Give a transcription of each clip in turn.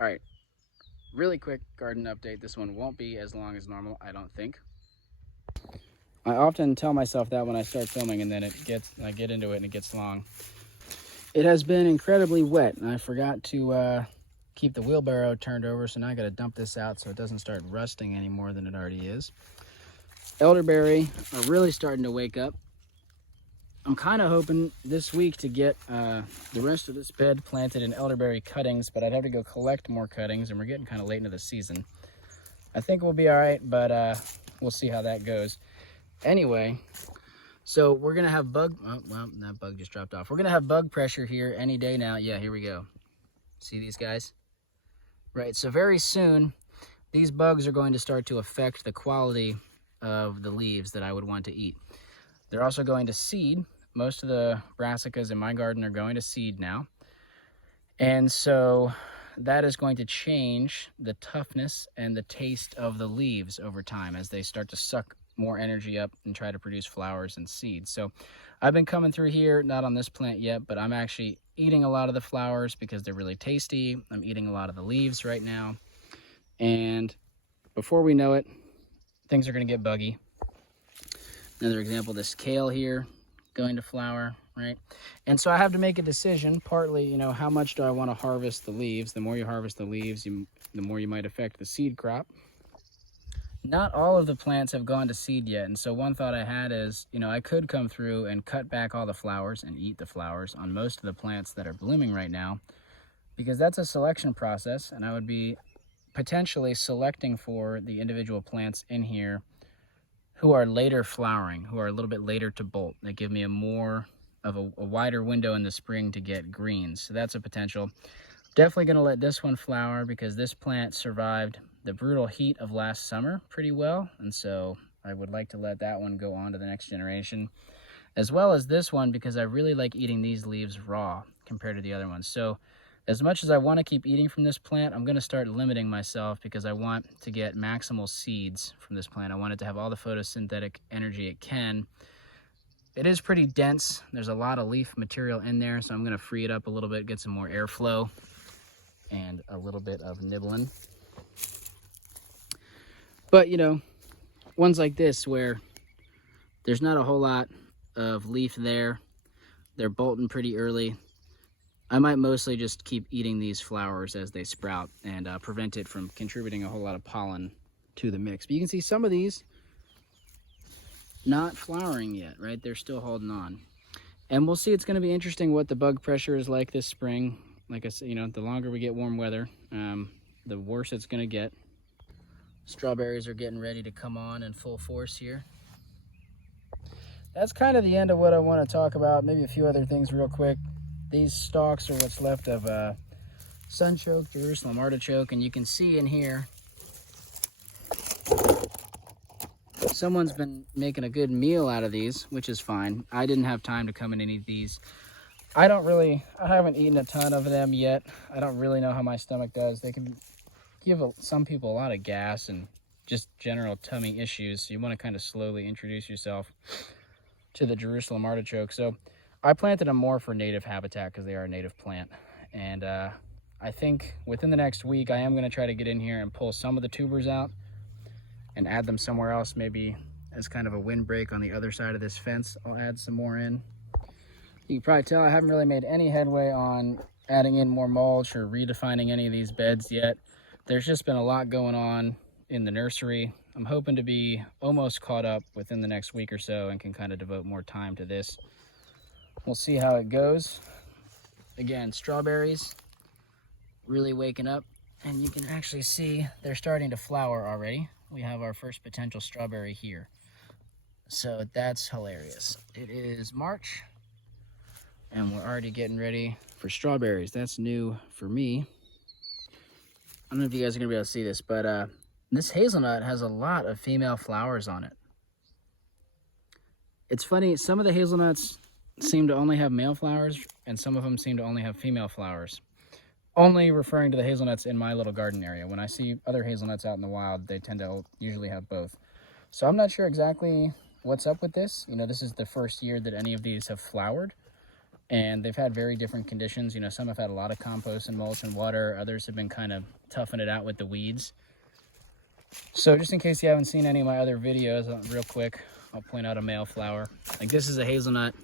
All right, really quick garden update. This one won't be as long as normal, I don't think. I often tell myself that when I start filming, and then I get into it and it gets long. It has been incredibly wet, and I forgot to keep the wheelbarrow turned over, so now I got to dump this out so it doesn't start rusting any more than it already is. Elderberry are really starting to wake up. I'm kind of hoping this week to get the rest of this bed planted in elderberry cuttings, but I'd have to go collect more cuttings, and we're getting kind of late into the season. I think we'll be all right, but we'll see how that goes. Anyway, so we're gonna have well, that bug just dropped off. We're gonna have bug pressure here any day now. Yeah, here we go. See these guys? Right, so very soon, these bugs are going to start to affect the quality of the leaves that I would want to eat. They're also going to seed. Most of the brassicas in my garden are going to seed now. And so that is going to change the toughness and the taste of the leaves over time as they start to suck more energy up and try to produce flowers and seeds. So I've been coming through here, not on this plant yet, but I'm actually eating a lot of the flowers because they're really tasty. I'm eating a lot of the leaves right now. And before we know it, things are going to get buggy. Another example, this kale here going to flower, right? And so I have to make a decision, partly, you know, how much do I want to harvest the leaves? The more you harvest the leaves, the more you might affect the seed crop. Not all of the plants have gone to seed yet, and so one thought I had is, you know, I could come through and cut back all the flowers and eat the flowers on most of the plants that are blooming right now, because that's a selection process, and I would be potentially selecting for the individual plants in here who are later flowering, who are a little bit later to bolt. They give me a wider window in the spring to get greens, so that's a potential. Definitely going to let this one flower because this plant survived the brutal heat of last summer pretty well, and so I would like to let that one go on to the next generation, as well as this one because I really like eating these leaves raw compared to the other ones. So as much as I want to keep eating from this plant, I'm going to start limiting myself because I want to get maximal seeds from this plant. I want it to have all the photosynthetic energy it can. It is pretty dense. There's a lot of leaf material in there, so I'm going to free it up a little bit, get some more airflow and a little bit of nibbling. But, you know, ones like this where there's not a whole lot of leaf there, they're bolting pretty early, I might mostly just keep eating these flowers as they sprout and prevent it from contributing a whole lot of pollen to the mix. But you can see some of these not flowering yet, right? They're still holding on. And we'll see. It's going to be interesting what the bug pressure is like this spring. Like I said, you know, the longer we get warm weather, the worse it's going to get. Strawberries are getting ready to come on in full force here. That's kind of the end of what I want to talk about. Maybe a few other things real quick. These stalks are what's left of sunchoke, Jerusalem artichoke, and you can see in here someone's been making a good meal out of these, which is fine. I didn't have time to come in and eat these. I haven't eaten a ton of them yet. I don't really know how my stomach does. They can give some people a lot of gas and just general tummy issues. So you want to kind of slowly introduce yourself to the Jerusalem artichoke. So I planted them more for native habitat because they are a native plant. And I think within the next week, I am going to try to get in here and pull some of the tubers out and add them somewhere else, maybe as kind of a windbreak on the other side of this fence. I'll add some more in. You can probably tell I haven't really made any headway on adding in more mulch or redefining any of these beds yet. There's just been a lot going on in the nursery. I'm hoping to be almost caught up within the next week or so and can kind of devote more time to this. We'll see how it goes. Again, strawberries really waking up, and you can actually see they're starting to flower already. We have our first potential strawberry here. So that's hilarious. It is March, and we're already getting ready for strawberries. That's new for me. I don't know if you guys are gonna be able to see this, but this hazelnut has a lot of female flowers on it. It's funny, some of the hazelnuts seem to only have male flowers, and some of them seem to only have female flowers. Only referring to the hazelnuts in my little garden area. When I see other hazelnuts out in the wild, they tend to usually have both. So I'm not sure exactly what's up with this. You know, this is the first year that any of these have flowered. and they've had very different conditions. You know, some have had a lot of compost and mulch and water. Others have been kind of toughing it out with the weeds. So just in case you haven't seen any of my other videos, real quick, I'll point out a male flower. Like this is a hazelnut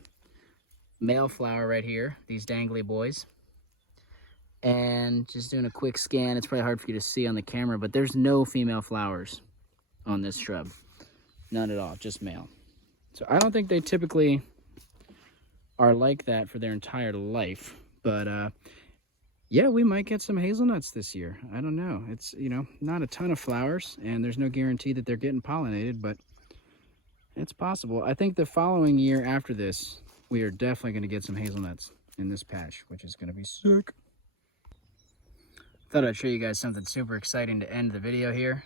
male flower right here, these dangly boys. And just doing a quick scan, it's probably hard for you to see on the camera, but there's no female flowers on this shrub. None at all, just male. So I don't think they typically are like that for their entire life, but yeah, we might get some hazelnuts this year. I don't know. It's, you know, not a ton of flowers, and there's no guarantee that they're getting pollinated, but it's possible. I think the following year after this, we are definitely going to get some hazelnuts in this patch, which is going to be sick. Thought I'd show you guys something super exciting to end the video here.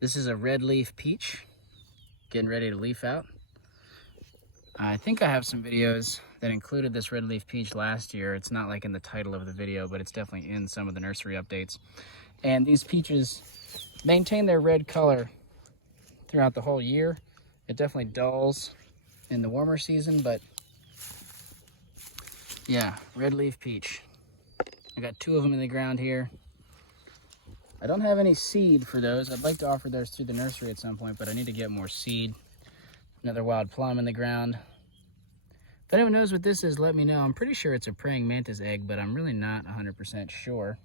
This is a red leaf peach, getting ready to leaf out. I think I have some videos that included this red leaf peach last year. It's not like in the title of the video, but it's definitely in some of the nursery updates. And these peaches maintain their red color throughout the whole year. It definitely dulls in the warmer season, but yeah, red leaf peach. I got 2 of them in the ground here. I don't have any seed for those. I'd like to offer those through the nursery at some point, but I need to get more seed. Another wild plum in the ground. If anyone knows what this is, let me know. I'm pretty sure it's a praying mantis egg, but I'm really not 100% sure.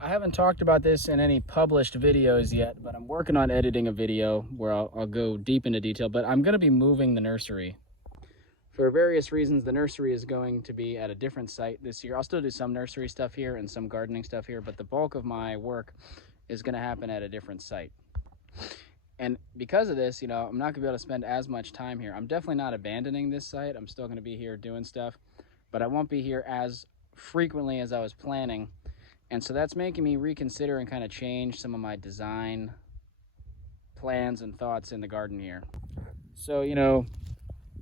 I haven't talked about this in any published videos yet, but I'm working on editing a video where I'll go deep into detail, but I'm going to be moving the nursery. For various reasons, the nursery is going to be at a different site this year. I'll still do some nursery stuff here and some gardening stuff here, but the bulk of my work is going to happen at a different site. And because of this, you know, I'm not going to be able to spend as much time here. I'm definitely not abandoning this site. I'm still going to be here doing stuff, but I won't be here as frequently as I was planning. And so that's making me reconsider and kind of change some of my design plans and thoughts in the garden here. So, you know,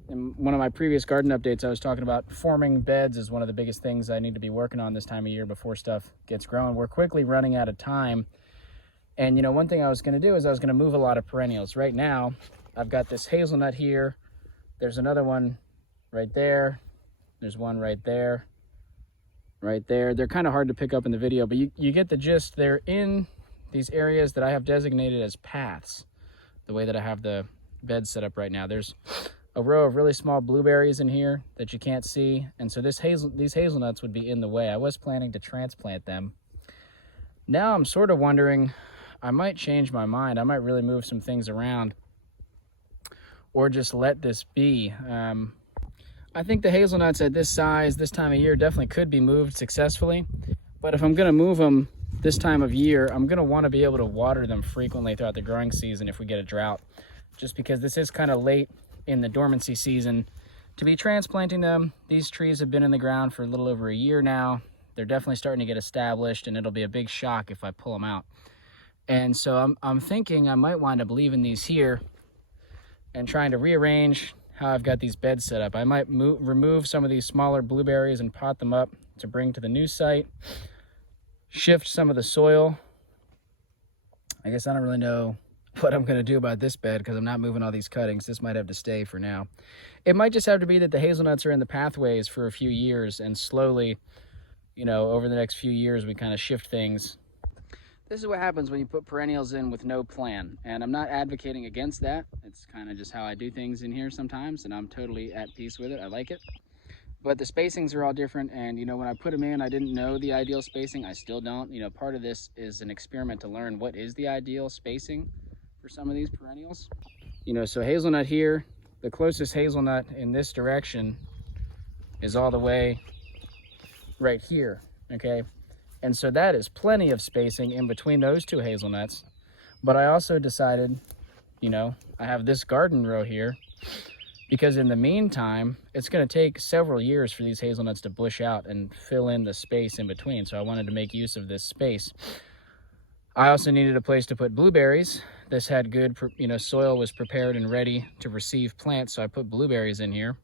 in one of my previous garden updates, I was talking about forming beds is one of the biggest things I need to be working on this time of year before stuff gets growing. We're quickly running out of time. And, you know, one thing I was going to do is I was going to move a lot of perennials. Right now, I've got this hazelnut here. There's another one right there. There's one right there. Right there. They're kind of hard to pick up in the video, but you get the gist. They're in these areas that I have designated as paths, the way that I have the bed set up right now. There's a row of really small blueberries in here that you can't see, and so these hazelnuts would be in the way. I was planning to transplant them. Now I'm sort of wondering, I might change my mind. I might really move some things around or just let this be. I think the hazelnuts at this size, this time of year, definitely could be moved successfully, but if I'm going to move them this time of year, I'm going to want to be able to water them frequently throughout the growing season if we get a drought, just because this is kind of late in the dormancy season to be transplanting them. These trees have been in the ground for a little over a year now. They're definitely starting to get established, and it'll be a big shock if I pull them out. And so I'm thinking I might wind up leaving these here and trying to rearrange how I've got these beds set up. I might remove some of these smaller blueberries and pot them up to bring to the new site, shift some of the soil. I guess I don't really know what I'm going to do about this bed because I'm not moving all these cuttings. This might have to stay for now. It might just have to be that the hazelnuts are in the pathways for a few years, and slowly, you know, over the next few years, we kind of shift things. This is what happens when you put perennials in with no plan, and I'm not advocating against that. It's kind of just how I do things in here sometimes, and I'm totally at peace with it. I like it. But the spacings are all different, and you know, when I put them in, I didn't know the ideal spacing. I still don't. You know, part of this is an experiment to learn what is the ideal spacing for some of these perennials. You know, so hazelnut here, the closest hazelnut in this direction is all the way right here, okay? And so that is plenty of spacing in between those two hazelnuts. But I also decided, you know, I have this garden row here because in the meantime, it's going to take several years for these hazelnuts to bush out and fill in the space in between. So I wanted to make use of this space. I also needed a place to put blueberries. This had good, you know, soil was prepared and ready to receive plants. So I put blueberries in here,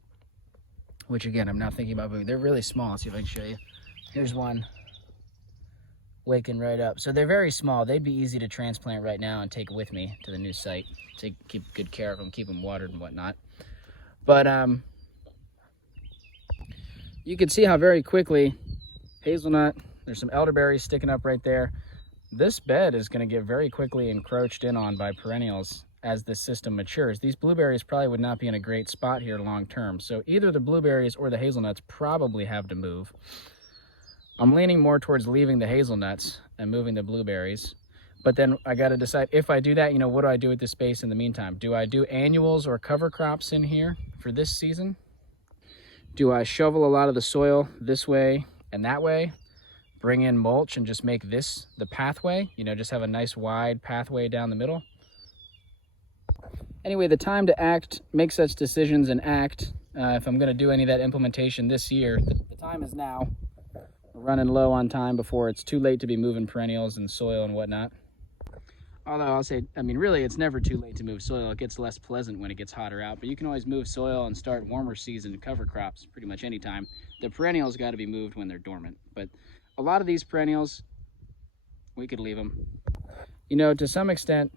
which again, I'm not thinking about moving. They're really small. Let's see if I can show you. Here's one waking right up. So they're very small. They'd be easy to transplant right now and take with me to the new site. Keep good care of them, keep them watered and whatnot. But you can see how very quickly hazelnut, there's some elderberries sticking up right there. This bed is going to get very quickly encroached in on by perennials as this system matures. These blueberries probably would not be in a great spot here long term. So either the blueberries or the hazelnuts probably have to move. I'm leaning more towards leaving the hazelnuts and moving the blueberries. But then I got to decide, if I do that, you know, what do I do with the space in the meantime? Do I do annuals or cover crops in here for this season? Do I shovel a lot of the soil this way and that way? Bring in mulch and just make this the pathway? You know, just have a nice wide pathway down the middle? Anyway, the time to act, make such decisions and act, if I'm going to do any of that implementation this year, the time is now. We're running low on time before it's too late to be moving perennials and soil and whatnot. Although I'll say, I mean, really, it's never too late to move soil. It gets less pleasant when it gets hotter out, but you can always move soil and start warmer season cover crops pretty much any time. The perennials got to be moved when they're dormant, but a lot of these perennials, we could leave them. You know, to some extent,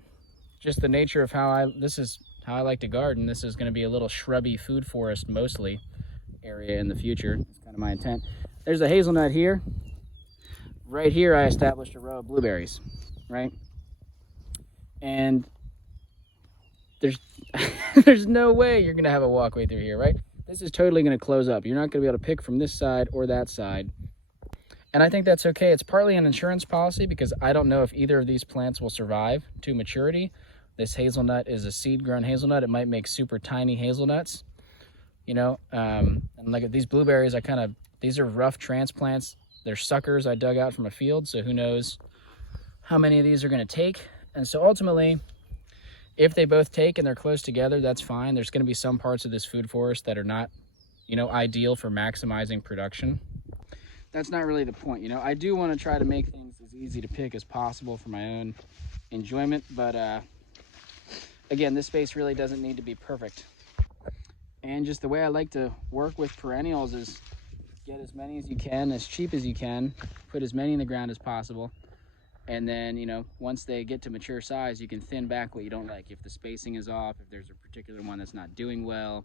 just the nature of this is how I like to garden. This is going to be a little shrubby food forest mostly area in the future. That's kind of my intent. There's a hazelnut here. Right here I established a row of blueberries, right? And there's no way you're going to have a walkway through here, right? This is totally going to close up. You're not going to be able to pick from this side or that side. And I think that's okay. It's partly an insurance policy because I don't know if either of these plants will survive to maturity. This hazelnut is a seed-grown hazelnut. It might make super tiny hazelnuts, you know. And like these blueberries, these are rough transplants. They're suckers I dug out from a field, so who knows how many of these are going to take. And so ultimately, if they both take and they're close together, that's fine. There's going to be some parts of this food forest that are not, you know, ideal for maximizing production. That's not really the point, you know. I do want to try to make things as easy to pick as possible for my own enjoyment, but again, this space really doesn't need to be perfect. And just the way I like to work with perennials is get as many as you can, as cheap as you can, put as many in the ground as possible, and then, you know, once they get to mature size, you can thin back what you don't like. If the spacing is off, if there's a particular one that's not doing well,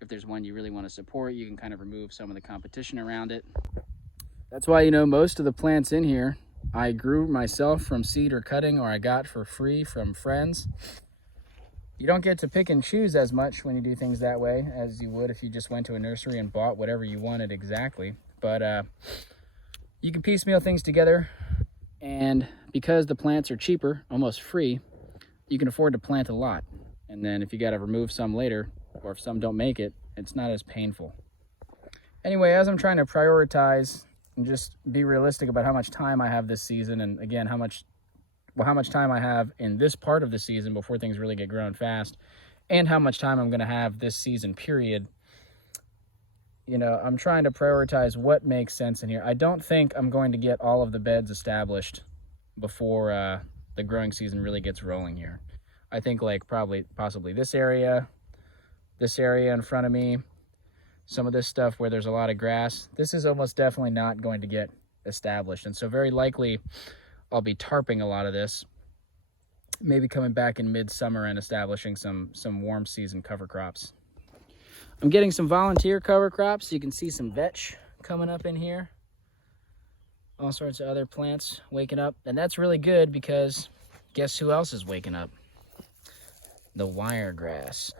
if there's one you really want to support, you can kind of remove some of the competition around it. That's why, you know, most of the plants in here I grew myself from seed or cutting, or I got for free from friends. You don't get to pick and choose as much when you do things that way as you would if you just went to a nursery and bought whatever you wanted exactly. But you can piecemeal things together, and because the plants are cheaper, almost free, you can afford to plant a lot. And then if you got to remove some later, or if some don't make it, it's not as painful. Anyway, as I'm trying to prioritize and just be realistic about how much time I have this season, and again, how much time I have in this part of the season before things really get growing fast, and how much time I'm going to have this season period, you know, I'm trying to prioritize what makes sense in here. I don't think I'm going to get all of the beds established before the growing season really gets rolling here. I think like possibly this area in front of me, some of this stuff where there's a lot of grass, this is almost definitely not going to get established. And so very likely I'll be tarping a lot of this, maybe coming back in midsummer and establishing some warm season cover crops. I'm getting some volunteer cover crops. You can see some vetch coming up in here. All sorts of other plants waking up. And that's really good because guess who else is waking up? The wiregrass.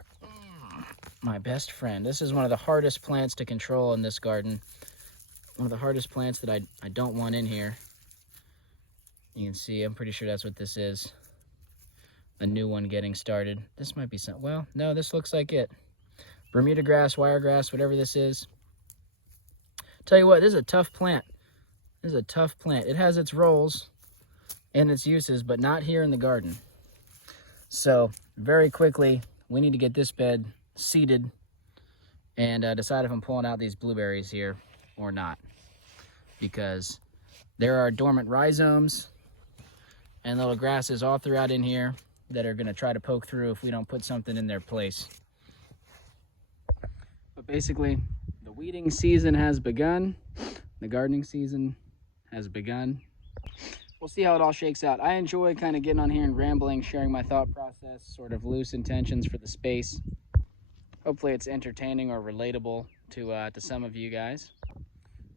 My best friend. This is one of the hardest plants to control in this garden. One of the hardest plants that I don't want in here. You can see, I'm pretty sure that's what this is. A new one getting started. This might be some, well, no, this looks like it. Bermuda grass, wiregrass, whatever this is. Tell you what, this is a tough plant. This is a tough plant. It has its roles and its uses, but not here in the garden. So very quickly, we need to get this bed seeded and decide if I'm pulling out these blueberries here or not, because there are dormant rhizomes and little grasses all throughout in here that are going to try to poke through if we don't put something in their place. But basically, the weeding season has begun. The gardening season has begun. we'll see how it all shakes out. I enjoy kind of getting on here and rambling, sharing my thought process, sort of loose intentions for the space. Hopefully it's entertaining or relatable to some of you guys.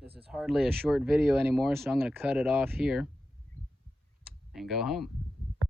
This is hardly a short video anymore, so I'm going to cut it off here and go home.